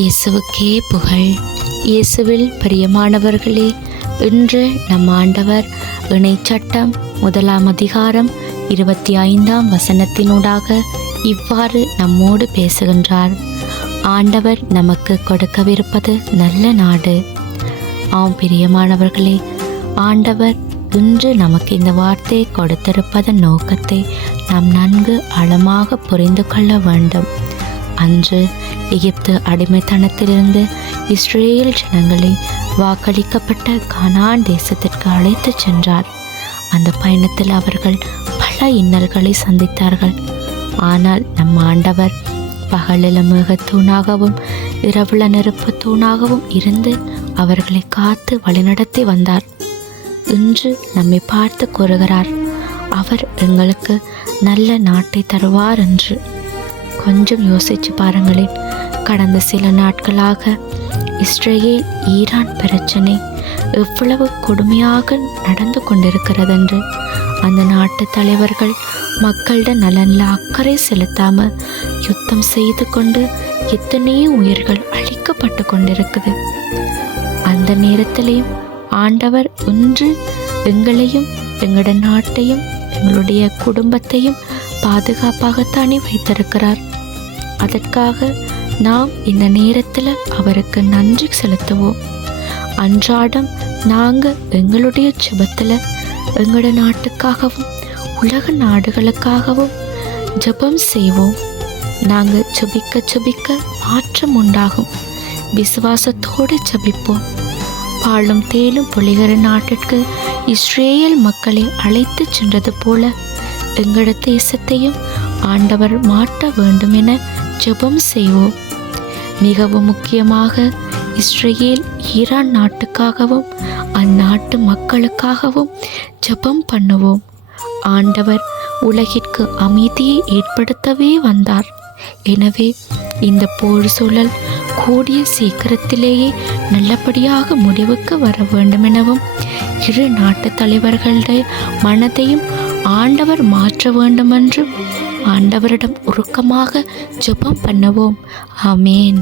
இயேசுவுக்கே புகழ். இயேசுவில் பிரியமானவர்களே, இன்று நம் ஆண்டவர் இணைச்சட்டம் 1 அதிகாரம் 25 வசனத்தினூடாக இவ்வாறு நம்மோடு பேசுகின்றார். ஆண்டவர் நமக்கு கொடுக்கவிருப்பது நல்ல நாடு. ஆம் பிரியமானவர்களே, ஆண்டவர் இன்று நமக்கு இந்த வார்த்தையை கொடுத்திருப்பதன் நோக்கத்தை நாம் நன்கு ஆழமாக புரிந்து கொள்ள வேண்டும். அன்று எகிப்து அடிமைத்தனத்திலிருந்து இஸ்ரேல் ஜனங்களை வாக்களிக்கப்பட்ட கானான் தேசத்திற்கு அழைத்து சென்றார். அந்த பயணத்தில் அவர்கள் பல இன்னல்களை சந்தித்தார்கள். ஆனால் நம் ஆண்டவர் பகலில் மேகத்தூணாகவும் இரவுல நெருப்பு தூணாகவும் இருந்து அவர்களை காத்து வழிநடத்தி வந்தார். இன்று நம்மை பார்த்து கூறுகிறார், அவர் எங்களுக்கு நல்ல நாட்டை தருவார் என்று. கொஞ்சம் யோசிச்சு பாருங்களேன். கடந்த சில நாட்களாக இஸ்ரேல் ஈரான் பிரச்சனை எவ்வளவு கொடுமையாக நடந்து கொண்டிருக்கிறது என்று. அந்த நாட்டு தலைவர்கள் மக்களிட நலனில் அக்கறை செலுத்தாமல் யுத்தம் செய்து கொண்டு எத்தனையோ உயிர்கள் அழிக்கப்பட்டு கொண்டிருக்குது. அந்த நேரத்திலேயும் ஆண்டவர் இன்று எங்களையும் எங்களோட நாட்டையும் எங்களுடைய குடும்பத்தையும் பாதுகாப்பாகத்தானே வைத்திருக்கிறார். அதற்காக நாம் இந்த நேரத்தில் அவருக்கு நன்றி செலுத்துவோம். அன்றாடம் நாங்கள் எங்களுடைய ஜெபத்தில் எங்களோட நாட்டுக்காகவும் உலக நாடுகளுக்காகவும் ஜெபம் செய்வோம். நாங்கள் ஜெபிக்க மாற்றம் உண்டாகும். விசுவாசத்தோடு ஜெபிப்போம். பாலும் தேலும் பொழிகிற நாட்டிற்கு இஸ்ரேல் மக்களை அழைத்து சென்றது போல எங்களோட தேசத்தையும் ஆண்டவர் மாற்ற வேண்டும் என ஜெபம் செய்வோம். மிகவும் முக்கியமாக இஸ்ரேல் ஈரான் நாட்டுக்காகவும் அந்நாட்டு மக்களுக்காகவும் ஜெபம் பண்ணுவோம். ஆண்டவர் உலகிற்கு அமைதியை ஏற்படுத்தவே வந்தார். எனவே இந்த போர் சூழல் கூடிய சீக்கிரத்திலேயே நல்லபடியாக முடிவுக்கு வர வேண்டும் எனவும் இரு நாட்டு தலைவர்களுடைய மனதையும் ஆண்டவர் மாற்ற வேண்டுமென்றும் ஆண்டவரிடம் உருக்கமாக ஜெபம் பண்ணுவோம். ஆமேன்.